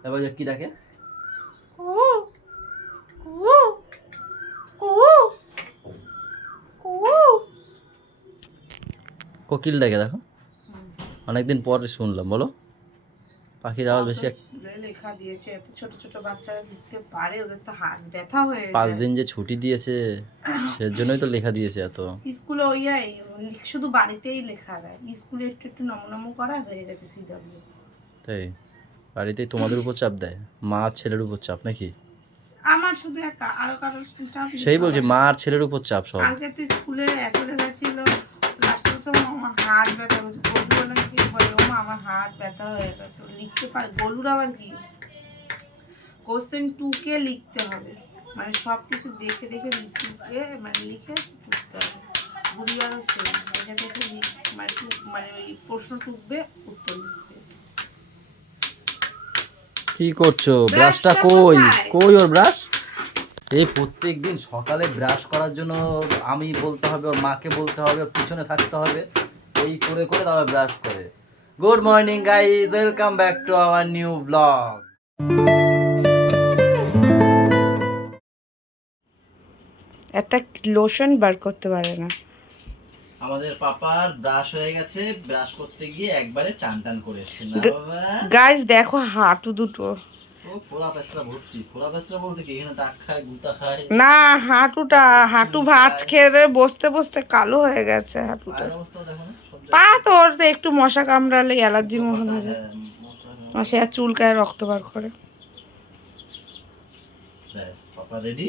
তারপর কি ডাকে? কোকিল ডাকে, দেখো অনেকদিন পর শুনলাম। বলো, পাখির আওয়াজ বেশি। লেখা দিয়েছে, এত ছোট ছোট বাচ্চারা লিখতে পারে, ওদের তো হাত ব্যথা হয়ে যায়। 5 দিন যে ছুটি দিয়েছে সেজন্যই তো লেখা দিয়েছে এত। স্কুলে ওই শুধু বাড়িতেই লেখা দেয়, স্কুলে একটু একটু নমনম করা হয়ে গেছে সিডব্লিউ। তাই বাড়িতেই তোমাদের উপর চাপ দেয়, মা আর ছেলের উপর চাপ নাকি? আমার শুধু একা, আরো কারোর চাপ। সেই বলছি, মা আর ছেলের উপর চাপ সব। কালকে তো স্কুলে এত লেখা ছিল, লাস্টে বলছে আমার হাত ব্যথা করছে। গলু নাকি বলে ও মা আমার হাত ব্যথা হয়ে গেছে, লিখতে পারে। গলুর আবার কি কোশ্চেন 2 কে লিখতে হবে, মানে সব কিছু দেখে দেখে মানে লিখে লিখতে হবে। গুড়িয়ারও সেম, দেখে দেখে মানে ওই প্রশ্ন টুকবে, উত্তর লিখবে। কি করছো? ব্রাশটা কই? কই ওর ব্রাশ? এই প্রত্যেকদিন সকালে ব্রাশ করার জন্য আমি বলতে হবে, ওর মাকে বলতে হবে, ওর পিছনে থাকতে হবে, এই করে করে তবে ব্রাশ করে। Good morning guys, welcome back to our new blog. একটা লোশন বার করতে পারে না। আমাদের পাপার ব্রাশ হয়ে গেছে, ব্রাশ করতে গিয়ে একবারে চান টান করে এসেছে না বাবা। গাইস দেখো হাঁটু দুটো, ও পোড়া পেছরা ভর্তি। পোড়া পেছরা বলতে কি এখানে টাক খায়, গুতা খায় না হাঁটু ভাঁজ খেয়ে বসতে বসতে কালো হয়ে গেছে হাঁটুটা। আর অবস্থা দেখো না সব পা তো ওর তো একটু মশা কামড়ালে অ্যালার্জি মনে হয়, মশা। সে আর চুলকায় রক্ত বার করে। ব্যাস পাপা রেডি,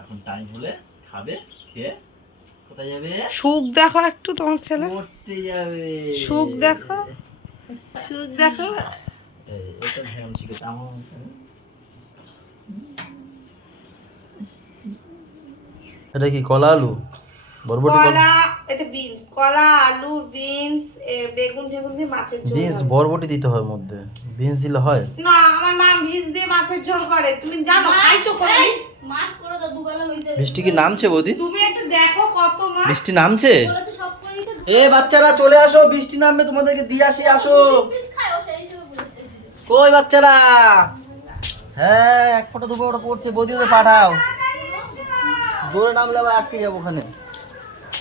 এখন টাইম হলে খাবে, খেয়ে কোথায় যাবে? সুখ দেখো একটু তোমার ছেলে, পড়তে যাবে। সুখ দেখো, সুখ দেখো। এই এটা ধ্যান শিখেছে আমার। এটা কি কলা আলু, বরবটি? কলা, এটা বিনস, কলা আলু বিনস, বেগুন টেগুন দিয়ে মাছের ঝোল। বিনস বরবটি দিতে হয় মধ্যে, বিনস দিলে হয় না, আমার মা বিনস দিয়ে মাছের ঝোল করে, তুমি জানো? খাইছো কোনদিন? মাছ করে দাও দুবেলা হইতে। বৃষ্টি কি নামছে বৌদি? তুমি একটু দেখো কত মাছ। বৃষ্টি নামছে? বলেছে সব করেই তো এ বাচ্চারা চলে আসো, বৃষ্টি নামবে, তোমাদেরকে দিয়ে আসি, আসো। পিস খায় ও সেই হিসেবে বলেছে। কই বাচ্চারা? হ্যাঁ, এক ফোঁটা দু ফোঁটা পড়ছে, বৌদি ওদের পাঠাও। জোরে নামলে আবার আটকে যাবো ওখানে।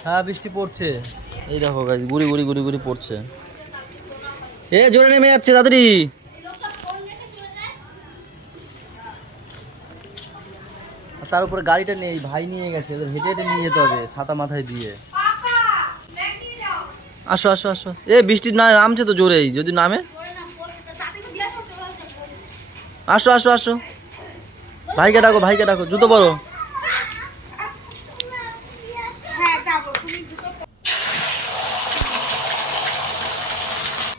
হ্যাঁ বৃষ্টি পড়ছে, এই দেখো গাছ গুড়ি গুড়ি গুড়ি গুড়ি পড়ছে। এ জোরে নেমে যাচ্ছে, তাড়াতাড়ি। তার উপরে গাড়িটা নেই, ভাই নিয়ে গেছে, ওদের হেঁটে হেঁটে নিয়ে যেতে হবে ছাতা মাথায় দিয়ে। আসো আসো আসো। এ বৃষ্টি না নামছে তো জোরেই, যদি নামে। আসো আসো আসো, ভাইকে ডাকো, ভাইকে ডাকো, জুতো পরো।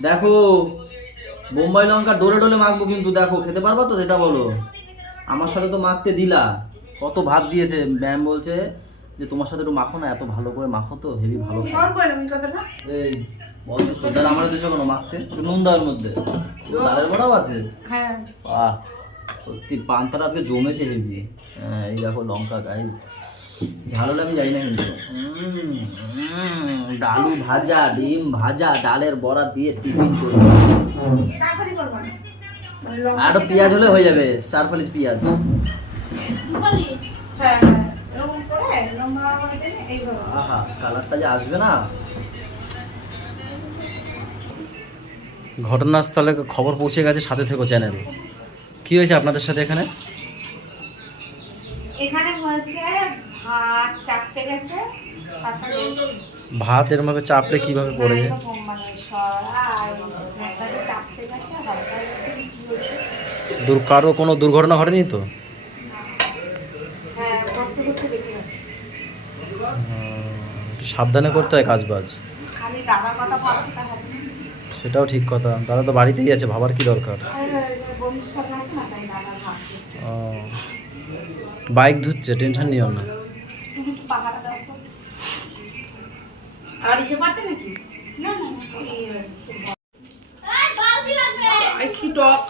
দেখো বোম্বাই লঙ্কা ডোলে ডোলে মাখবো, কিন্তু দেখো খেতে পারবা তো সেটা বলো। আমার সাথে তো মাখতে দিলা, কত ভাত দিয়েছে, ম্যাম বলছে যে তোমার সাথে একটু মাখো না, এত ভালো করে মাখো তো হেভি ভালো। এই বলছো তো দাদা, আমার দেশে কোনো মাখতে একটু নুন দেওয়ার মধ্যে ডালের বড়াও আছে। হ্যাঁ বাহ, সত্যি পান্তাটা আজকে জমেছে হেভি। হ্যাঁ এই দেখো লঙ্কা গাইস, ঝাল হলে আমি জানি না কিন্তু। ডালু ভাজা, ডিম ভাজা, ডালের বড়া দিয়ে টিফিন চলবে। আর একটু পেঁয়াজ হলে হয়ে যাবে, 4 ফালি পেঁয়াজ। দুপালি আহা কালারটা যে আসবে না। ঘটনাস্থলে খবর পৌঁছে গেছে, সাথে থেকো চ্যানেল। কি হয়েছে আপনাদের সাথে এখানে? এখানে হয়েছে ভাত চাপতে গেছে, ভাত এরম ভাবে চাপড়ে কিভাবে পড়ে যায়? চাপতে গেছে, কারো কোনো দুর্ঘটনা ঘটেনি তো? হ্যাঁ করতে করতে বেঁচে গেছে। একটু সাবধানে করতে হয় কাজ বাজ। খালি দাদার কথা ভাবতে হবে। সেটাও ঠিক কথা, তারা তো বাড়িতেই আছে, ভাবার কি দরকার। বন্ধুর সাথে আছে না, তাই দাদা ভাবছে। ও বাইক ধুচ্ছে, টেনশন নিও না। তুমি একটু পাহাড়া দাও তো। আর এসে পারছে নাকি? না না এই বালতি লাগবে। আইসক্রি টক,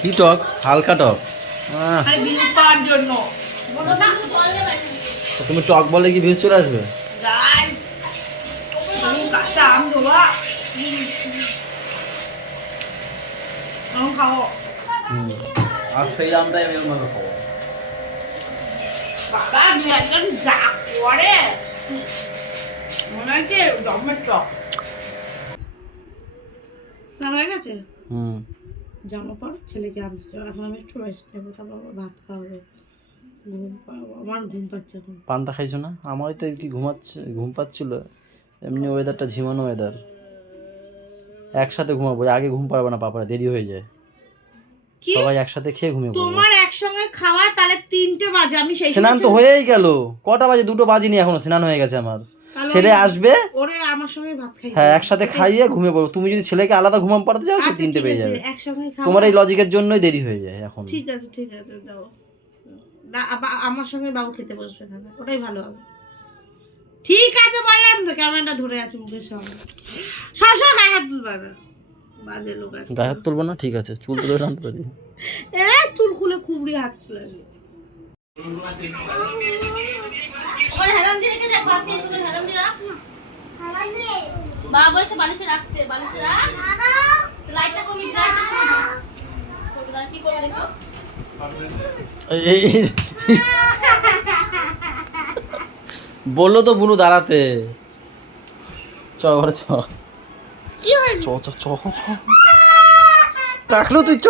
কি টক? হালকা টক। আরে বিল পাওয়ার জন্য। বড় না জল নেবে। তুমি টক বলে কি ভিউজ চলে আসবে? গাইস তুমি কাঁচা আম দেবা, খাও। আর সেই আমটাই আমি ওনাকে খাবো। বাবা আমি একজন যা করে মনে হচ্ছে জমের টক। স্নান হয়ে গেছে? জামা পর ছেলেকে আনতে যাও। এখন আমি একটু রেস্ট নেবো, তারপর আবার ভাত খাওয়াবো। ঘুম পাবো, আমার ঘুম পাচ্ছে এখন। পান্তা খাইছো না? আমারই তো কি ঘুম পাচ্ছিল। এমনি ওয়েদারটা ঝিমানো ওয়েদার, একসাথে ঘুমাবো। আগে ঘুম পারবে না, পাপারা দেরি হয়ে যায়। কি সবাই একসাথে খেয়ে ঘুমিয়ে পড়বো। তোমার একসঙ্গে খাওয়া তাহলে 3টে বাজে, আমি সেই স্নান তো হয়েই গেল। কটা বাজে? 2টো বাজিনি এখনো, স্নান হয়ে গেছে আমার। ছেলে আসবে, ওরে আমার সঙ্গে ভাত খাই। হ্যাঁ একসাথে খাইয়ে ঘুমিয়ে পড়বো। তুমি যদি ছেলেকে আলাদা ঘুমাম পাড়াতে যাও, সে 3টে পেয়ে যাবে। একসঙ্গে খাওয়া। তোমার এই লজিকের জন্যই দেরি হয়ে যায় এখন। ঠিক আছে যাও। আমার সঙ্গে বাবু খেতে বসবে না, ওটাই ভালো হবে। ঠিক আছে বললাম তো, ক্যামেরাটা ধরে আছে মুখের সামনে। সবসময় গায়ে হাত তুলবে না, বাজে লোক। গায়ে হাত তুলবো না? ঠিক আছে, চুল তুলে টানতে পারি। চুল খুলে খুবড়ি হাত চলে আসবে। ওখানে হেলাম দিয়ে রেখে দেখ, ভাত নিয়ে শুনে হেলাম দিয়ে রাখ না। বাবা বলেছে বালিশে রাখতে, বালিশে রাখ। লাইটটা কমিয়ে দে, কি করে দেখো? বললো তো বুনু দাঁড়াতে। চ ঘরে চ। চ চ চ চ। টাকলো তুই চ,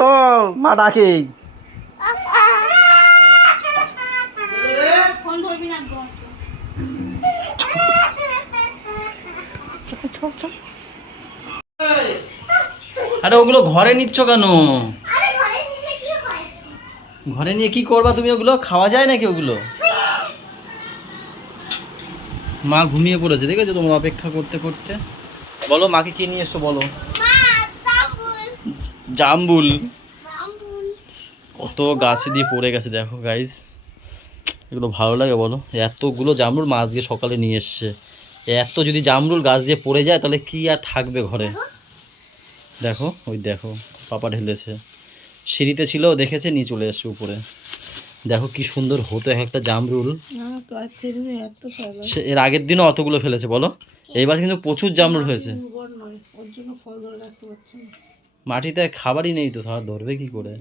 মা ডাকে। ফোন ধরবি না একদম। আরে ওগুলো ঘরে নিচ্ছ কেন? ঘরে নিয়ে কি করবা তুমি? ওগুলো খাওয়া যায় নাকি ওগুলো? মা ঘুমিয়ে পড়েছে, দেখেছো তোমরা অপেক্ষা করতে করতে। বলো মাকে কি নিয়ে এসছো বলো। জাম্বুল কত গাছে দিয়ে পড়ে গেছে দেখো গাইজ। এগুলো ভালো লাগে বলো? এতগুলো জামরুল মা আজকে সকালে নিয়ে এসছে। এত যদি জামরুল গাছ দিয়ে পড়ে যায় তাহলে কি আর থাকবে ঘরে। দেখো ওই দেখো পাপা ঢেলেছে, সিঁড়িতে ছিল দেখেছে, নিয়ে চলে এসছে উপরে। দেখো কি সুন্দর হতো এক একটা জামরুল। সে এর আগের দিনও অতগুলো ফেলেছে বলো। এইবার কিন্তু প্রচুর জামরুল হয়েছে। ওর জন্য ফল ধরে রাখতে পারছি না। মাটিতে খাবারই নেই তো, তাহলে ধরবে কি করে?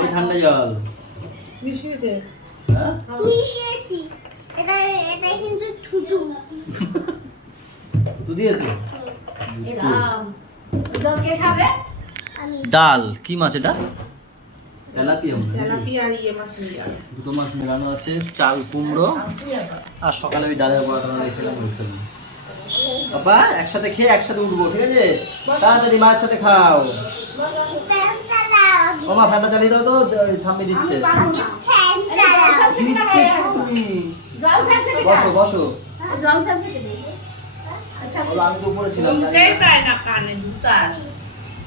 ওই ঠান্ডা জল মিশিয়েছে। হ্যাঁ তুই দিয়েছো? জল কে খাবে? ডাল কি মাছ এটা? তেলাপিয়া। তেলাপিয়া আর ইয়ে মাছ নিয়ে যাবে। দুটো মাছ মেলানো আছে, চাল কুমড়ো। আর সকালে আমি ডালের বড়া রেখেছিলাম বুঝতে পারি। বাবা একসাথে খেয়ে একসাথে উঠবো, ঠিক আছে? তাড়াতাড়ি মায়ের সাথে খাও। মামা ফ্যানটা চালিয়ে দাও তো, ঠাম্মি দিচ্ছে। দিচ্ছে ঠাম্মি। জল খাচ্ছে কে? বসো বসো। জল খাচ্ছে কে? বলো আমি তো উপরে ছিলাম। শুনতেই পায় না কানে দুটা।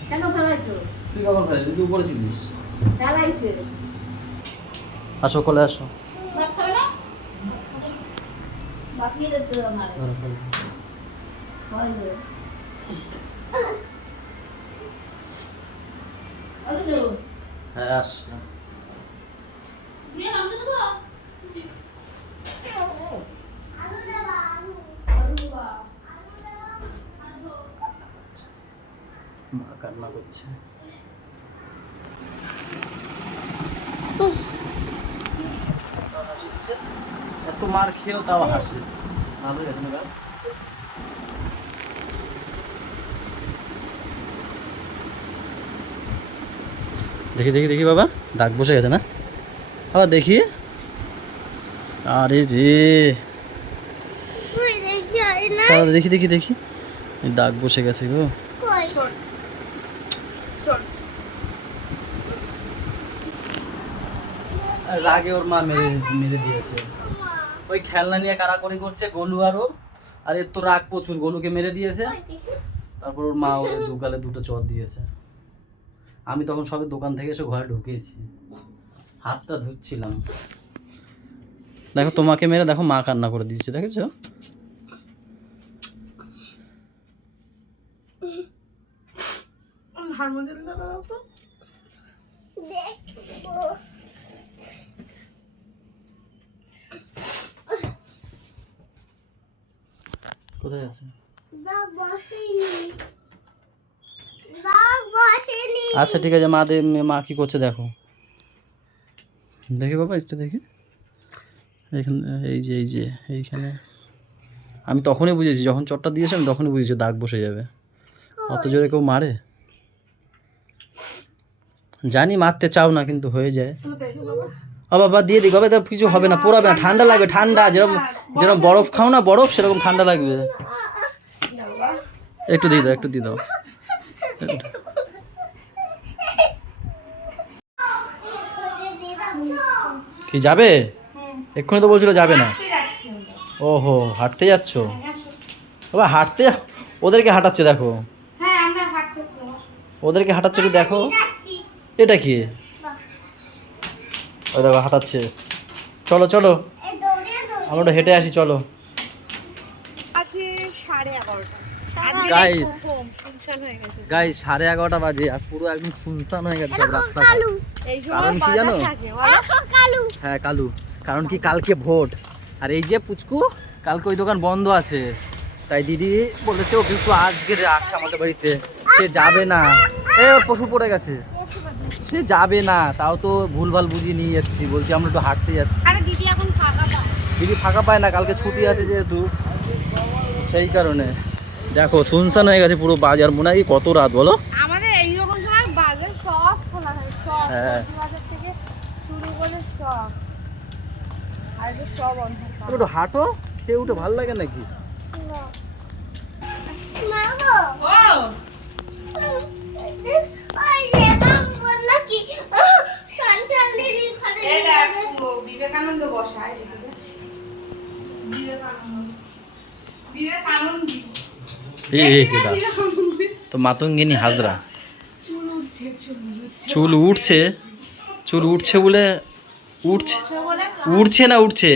কেন ফেলাইছো? তুই কখন ফেলে? তুই উপরে ছিলিস। ফেলাইছে। আসো কোলে আসো। ভাত খাবে না? বাকি দিতে না। হয়তো। আলু। হ্যাঁ আসো। দিয়ে মাংস দেবো? মা কান্না করছে। এত মার খেয়েও তাও হাসে। ভালো গেছে না? দেখি দেখি দেখি বাবা, দাগ বসে গেছে না? বাবা দেখি। আরে রে, দেখি দেখি দেখি, দাগ বসে গেছে গো। রাগে ওর মা মেরে মেরে দিয়েছে। ওই খেলনা নিয়ে কারাকড়ি করছে গোলু আর ও। আর এর তো রাগ প্রচুর, গোলুকে মেরে দিয়েছে। তারপর ওর মা ওর দুগালে দুটো চর দিয়েছে। আমি তখন সবে দোকান থেকে এসে ঘরে ঢুকেছি, হাতটা ধুচ্ছিলাম। দেখো তোমাকে মেরে দেখো মা কান্না করে দিচ্ছে, দেখেছো? কোথায় আছে? আচ্ছা ঠিক আছে, মা কি করছে দেখো, দেখি বাবা একটু দেখি। এখানে এই যে এইখানে আমি তখনই বুঝেছি, যখন চটটা দিয়েছি আমি তখনই বুঝেছি দাগ বসে যাবে। অত জোরে কেউ মারে? জানি মারতে চাও না, কিন্তু হয়ে যায়। ও বাবা দিয়ে দিই, বাবা কিছু হবে না, পোড়াবে না, ঠান্ডা লাগবে, ঠান্ডা যেরকম যেরকম বরফ খাও না বরফ, সেরকম ঠান্ডা লাগবে। একটু দিয়ে দাও, একটু দিয়ে দাও। কি যাবে? এক্ষুনি তো বলছিল যাবে না। ওহো, হাঁটতে যাচ্ছ বাবা? হাঁটতে ওদেরকে হাঁটাচ্ছে দেখো, ওদেরকে হাঁটাচ্ছে একটু দেখো। এটা কি? ওই দেখো হাঁটাচ্ছে। চলো চলো আমরা একটু হেঁটে আসি, চলো। গাইস 11:30 বাজে আর পুরো একদম শুনশান হয়ে গেছে রাস্তা। কারণ কি জানো? হ্যাঁ কালু, কারণ কি কালকে ভোট, আর এই যে পুচকু কালকে ওই দোকান বন্ধ আছে, তাই দিদি বলেছে ও কিন্তু আজকে রাখছে আমাদের বাড়িতে, সে যাবে না। এই ওর পশু পড়ে গেছে, সে যাবে না, তাও তো ভুলভাল বুঝিয়ে নিয়ে যাচ্ছি, বলছি আমরা একটু হাঁটতে যাচ্ছি। দিদি এখন ফাঁকা পায়, দিদি ফাঁকা পায় না, কালকে ছুটি আছে যেহেতু, সেই কারণে। দেখো শুনশান হয়ে গেছে পুরো বাজার, মনে হয় কত রাত বলো? আমাদের এইরকম সময় বাজার সব খোলা হয়, সব হ্যাঁ। বাজার থেকে শুরু করে সব, আর যে সব অন্ধকার। একটু হাঁটো, খেয়ে উঠে ভালো লাগে নাকি? বিবেকানন্দ বসায়, বিবেকানন্দ তো মাতঙ্গিনী হাজরা। চুল উঠছে, চুল উঠছে বলে উঠছে না উঠছে?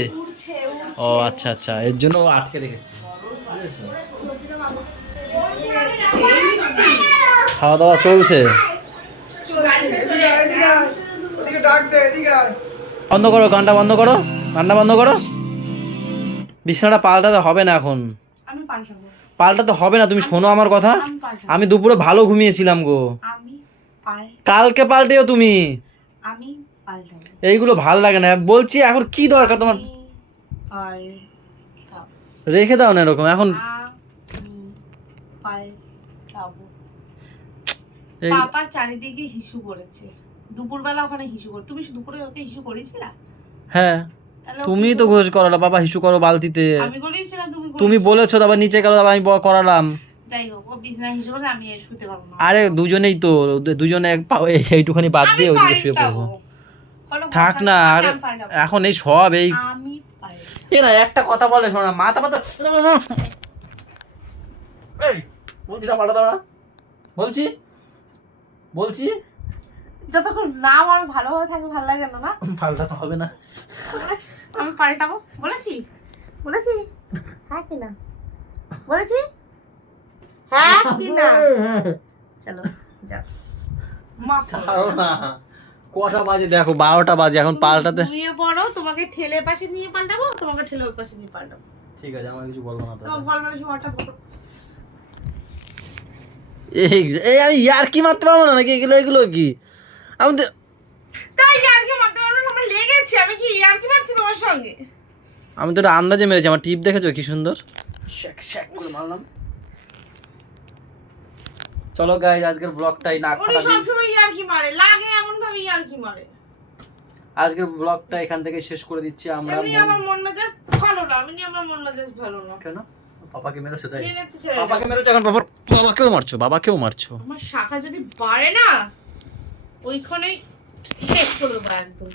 ও আচ্ছা আচ্ছা, এর জন্য ও আটকে রেখেছে। খাওয়া দাওয়া চলছে। বন্ধ করো গানটা, বন্ধ করো গানটা, বন্ধ করো। বিছানাটা পাল্টাতে হবে না এখন, আমি পাল্টাবো। পাল্টাতে হবে না, তুমি শোনো আমার কথা। আমি দুপুরে ভালো ঘুমিয়েছিলাম গো, কালকে পাল্টেও তুমি। আমি পাল্টাবো, এইগুলো ভাল লাগে না, বলছি এখন কি দরকার তোমার? রেখে দাও না এরকম এখন। পাপা চারিদিকে হিসু করেছে, দুপুরবেলা ওখানে হিসু করে, তুমি দুপুরে ওকে হিসু করেছিলা? হ্যাঁ তুমি তো ঘোষ করালা, বাবা হিসু করো বালতিতে। আমি করেছিলাম, তুমি বলেছো, তারপর নিচে গেলো, তারপর আমি করালাম। যাই হোক, ও বিছানা হিসু করে, আমি শুতে পারবো না। আরে দুজনেই তো, দুজনে এইটুখানি বাদ দিয়ে ওইদিকে শুয়ে পড়বো। থাক না, আর এখন এই সব এই এ না, একটা কথা বলে শোনা, মাথা পাতা বলছি না, পাল্টা দাও না, বলছি বলছি যতক্ষণ না আমার ভালোভাবে থাকে ভালো লাগে না, না পাল্টাতে হবে না। আমি পাল্টাবো বলেছি, বলেছি হ্যাঁ কি না, বলেছি হ্যাঁ কি না। চলো যাও, ছাড়ো না, কটা বাজে দেখো, 12টা বাজে, এখন পাল্টাতে। ঘুমিয়ে পড়ো, তোমাকে ঠেলে পাশে নিয়ে পাল্টাবো, তোমাকে ঠেলে ওই পাশে নিয়ে পাল্টাবো। ঠিক আছে, আমার কিছু বলবো না তো। তোমার বল বলে সময়টা বলো। এই আমি ইয়ার কি মারতে পারবো না নাকি? এগুলো কি আমি তো তাই ইয়ার কি মারতে পারবো না? আমার লেগেছে, আমি কি ইয়ার কি মারছি তোমার সঙ্গে? আমি তো এটা আন্দাজে মেরেছি, আমার টিপ দেখেছো কি সুন্দর, শ্যাক শ্যাক করে মারলাম। চলো গাইস, আজকের ব্লগটাই না উনি সব সময় ইয়ার কি মারে, লাগে এমন ভাবে ইয়ার কি মারে। আজকের ব্লগটা এখান থেকে শেষ করে দিচ্ছি আমরা। আমি আমার মন মেজাজ ভালো না, আমি আমার মন মেজাজ ভালো না। কেন? পাপাকে মেরেছো তাই? মেরেছে ছেড়ে পাপাকে মেরেছো, এখন বাবাকেও মারছো, বাবাকেও মারছো। আমার শাখা যদি বাড়ে না, ওইখানেই শেষ করে দেবো একদম।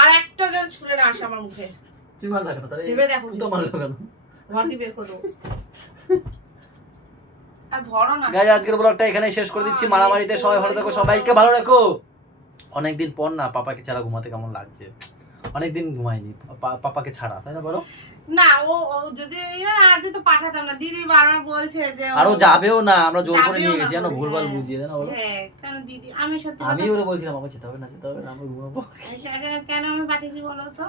আর একটা যেন ছুঁড়ে না আসে আমার মুখে। তুই মারলা কেন তাহলে? ভেবে দেখো, তো মারলো কেন? ঘরটি বের করে দেবো। আর ধরো না। গাইস, আজকের ব্লগটা এখানেই শেষ করে দিচ্ছি। মারামারিতে সবাই ভালো থাকো, সবাইকে ভালো রাখো। অনেকদিন পর না পাপাকে ছাড়া ঘুমাতে কেমন লাগছে, অনেকদিন ঘুমাইনি পাপাকে ছাড়া, তাই না বলো? না ও যদি আজ তো পাঠাতাম না, দিদি বারবার বলছে যে আরো যাবেও না, আমরা জোর করে নিয়ে গেছি জানো, ভুলভাল বুঝিয়ে দেয় না বলো। হ্যাঁ কেন দিদি, আমি সত্যি আমি ওরে বলছিলাম বাবা যেতে হবে না, যেতে হবে না, আমরা ঘুমাবো। কেন আমি পাঠিয়েছি বলো তো?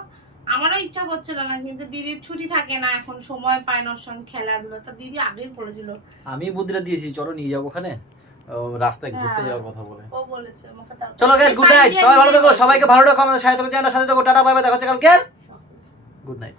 আমারও ইচ্ছা করছিল না, কিন্তু দিদির ছুটি থাকে না এখন, সময় পায় না ওর সঙ্গে খেলাধুলো। তো দিদি আগেই বলেছিল। আমি বুদ্ধিটা দিয়েছি, চলো নিয়ে যাবো ওখানে, রাস্তায় ঘুরতে যাওয়ার কথা বলে। ও বলেছে আমাকে তাও। চলো গাইস, গুড নাইট, সবাই ভালো থেকো, সবাইকে ভালো রাখো, আমাদের সাথে থাকো, চ্যানেলের সাথে থাকো, টাটা বাই বাই, দেখা হচ্ছে কালকে, গুড নাইট।